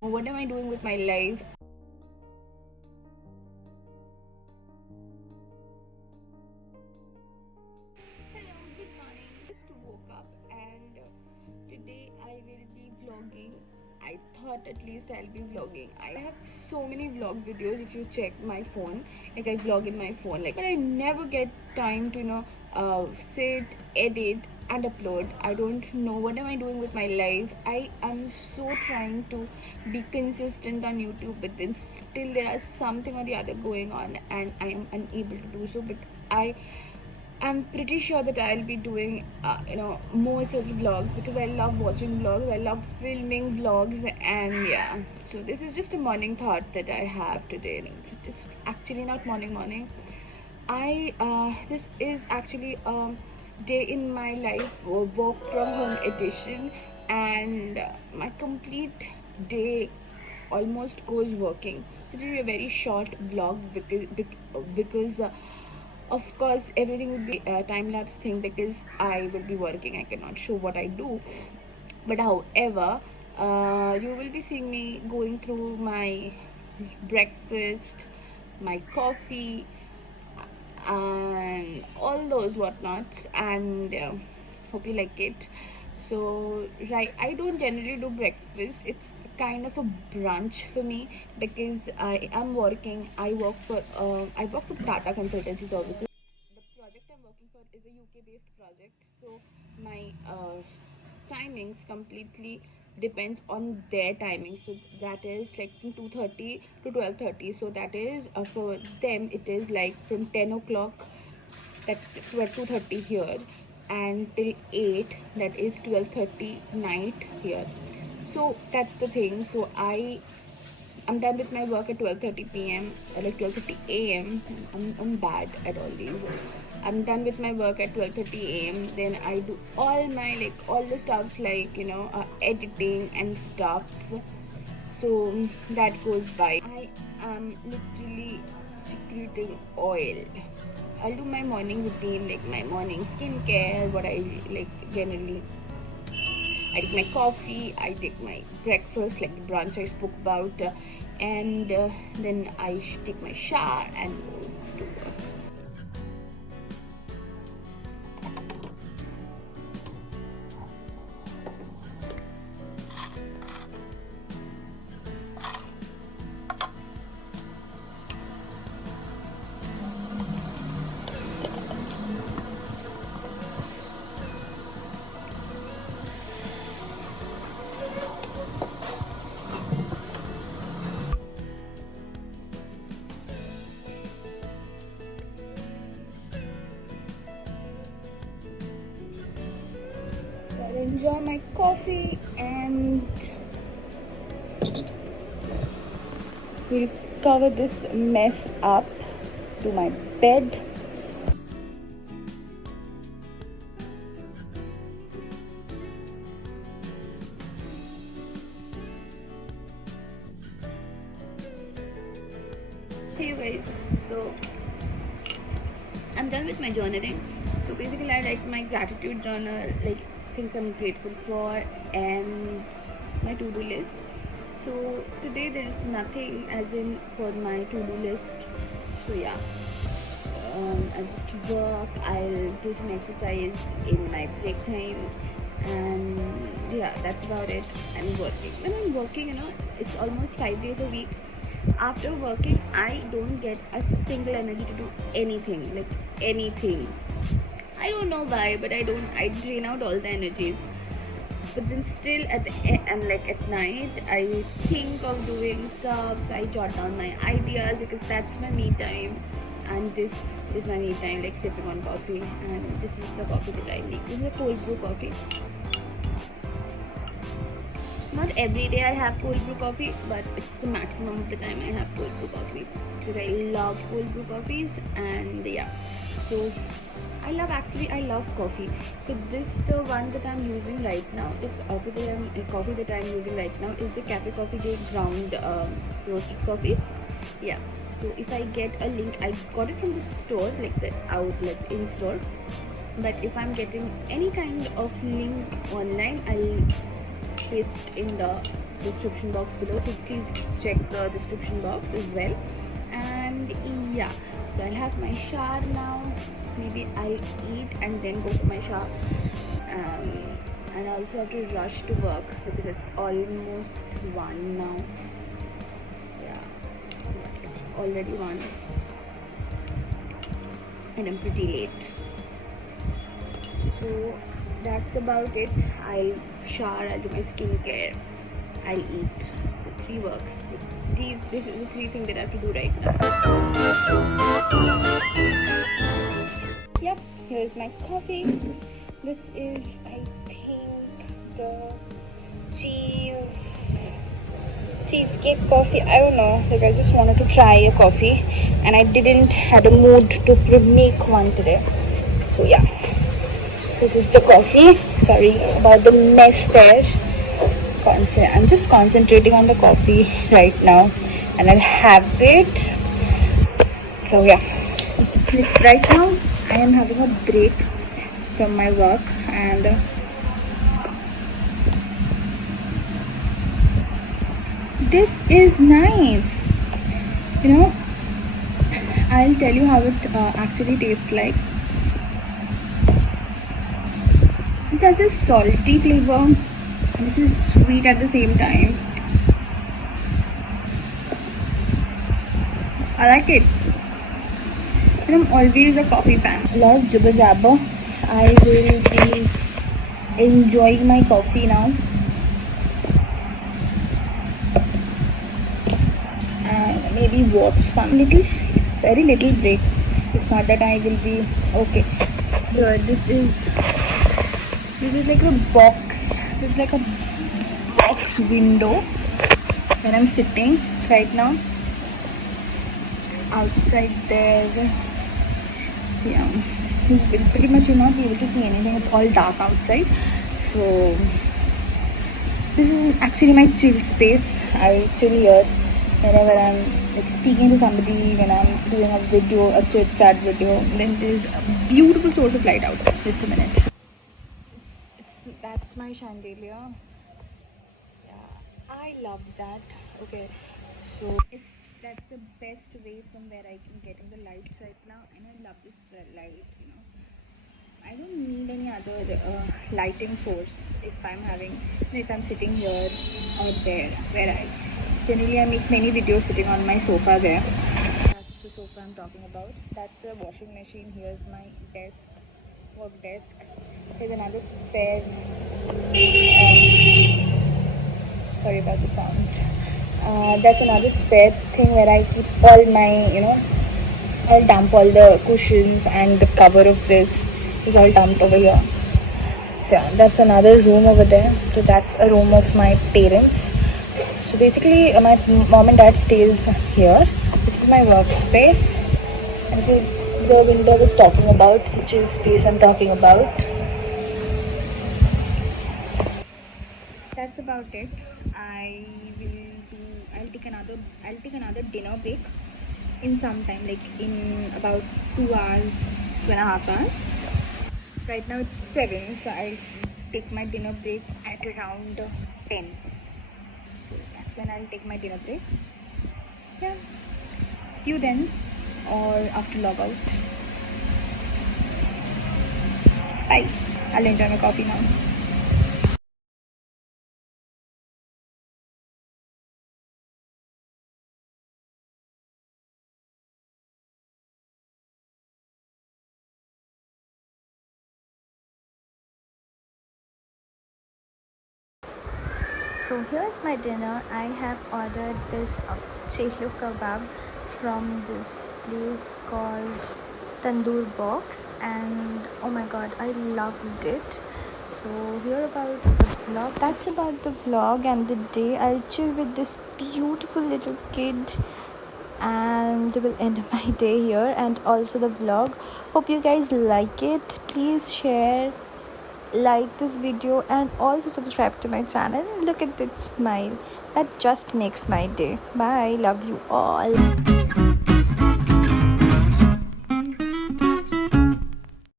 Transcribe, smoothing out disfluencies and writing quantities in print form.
What am I doing with my life? Hello, good morning. Just woke up and today I will be vlogging. I thought at least I'll be vlogging. I have so many vlog videos if you check my phone. Like I vlog in my phone. But I never get time to sit, edit and upload. I don't know what am I doing with my life. I am so trying to be consistent on YouTube, but then still there is something or the other going on and I am unable to do so. But I'm pretty sure that I'll be doing, more such vlogs because I love watching vlogs. I love filming vlogs, and yeah. So this is just a morning thought that I have today. It's actually not morning. This is actually a day in my life, work from home edition, and my complete day almost goes working. It will be a very short vlog because of course everything would be a time lapse thing because I will be working. I cannot show what I do, but however, you will be seeing me going through my breakfast, my coffee, and all those whatnots, and hope you like it. So right, I don't generally do breakfast. It's kind of a brunch for me because I work for Tata Consultancy Services. The project I'm working for is a UK based project, so my timings completely depends on their timing. So that is like from 2:30 to 12:30. So that is for them it is like from 10 o'clock, that's 2:30 here, and till 8, that is 12:30 night here. So that's the thing. So I'm done with my work at 12:30 p.m. Like 12:30 a.m. I'm bad at all these. I'm done with my work at 12:30 a.m. Then I do all the stuffs like editing and stuffs. So that goes by. I am literally secreting oil. I'll do my morning routine, like my morning skincare, what I like generally. I take my coffee, I take my breakfast, like the brunch I spoke about, and then I take my shower and go to work. I'll enjoy my coffee and we'll cover this mess up to my bed. Hey you guys, so I'm done with my journaling. So basically I write my gratitude journal, like things I'm grateful for, and my to-do list. So today there is nothing as in for my to-do list. So yeah, I'll just work, I'll do some exercise in my break time, and yeah, that's about it. I'm working. When I'm working, it's almost 5 days a week. After working, I don't get a single energy to do anything, like anything. I don't know why, but I drain out all the energies. But then still and like at night, I think of doing stuff. So I jot down my ideas because that's my me time, and this is my me time, like sipping on coffee. And this is the coffee that I make. This is a cold brew coffee. Not every day I have cold brew coffee, but it's the maximum of the time I have cold brew coffee because I love cold brew coffees, and yeah. So I love coffee. So this the one that I'm using right now. The coffee that I'm using right now is the Cafe Coffee Day ground roasted coffee. Yeah. So if I get a link, I got it from the store, like the outlet in store. But if I'm getting any kind of link online, I'll paste in the description box below, so please check the description box as well. And yeah, so I'll have my shower now. Maybe I'll eat and then go for my shower. And I also have to rush to work because it's almost 1 now. Yeah, already 1, and I'm pretty late. So that's about it. I'll shower, I'll do my skincare, I'll eat. The 3 works. This is the 3 things that I have to do right now. Yep, here's my coffee. This is, I think, the cheesecake coffee. I don't know, like I just wanted to try a coffee and I didn't have a mood to make one today. So yeah, this is the coffee. Sorry about the mess there. I'm just concentrating on the coffee right now and I'll have it. So yeah, right now I am having a break from my work, and this is nice. You know, I'll tell you how it actually tastes like. It has a salty flavor. This is sweet at the same time. I like it. And I'm always a coffee fan. A lot of jibber jabber. I will be enjoying my coffee now. And maybe watch some very little break. It's not that I will be okay. Here, this is like a box. This is like a box window where I'm sitting right now. It's outside there. Yeah, pretty much you'll not be able to see anything. It's all dark outside. So this is actually my chill space. I chill here whenever I'm like speaking to somebody, when I'm doing a video, a chit chat video. Then there's a beautiful source of light out there. Just a minute. That's my chandelier. Yeah, I love that. Okay, so that's the best way from where I can get in the lights right now, and I love this light. You know, I don't need any other lighting source if I'm sitting here or there, where I make many videos sitting on my sofa there. That's the sofa I'm talking about. That's the washing machine. Here's my desk, work desk. There's another spare, sorry about the sound. That's another spare thing where I keep all my, I'll dump all the cushions, and the cover of this is all dumped over here. Yeah, that's another room over there. So that's a room of my parents. So basically my mom and dad stays here. This is my workspace, and this is the window I was talking about, the chill space I'm talking about. That's about it. I'll take another dinner break in some time, like in about 2.5 hours. Right now it's 7, so I'll take my dinner break at around 10. So that's when I'll take my dinner break. Yeah, see you then, or after log out. Bye. I'll enjoy my coffee now. So here's my dinner. I have ordered this chelo kebab from this place called Tandoor Box, and oh my god, I loved it. So here about the vlog. That's about the vlog and the day. I'll chill with this beautiful little kid, and will end my day here and also the vlog. Hope you guys like it. Please share, like this video, and also subscribe to my channel. Look at that smile, that just makes my day. Bye, love you all.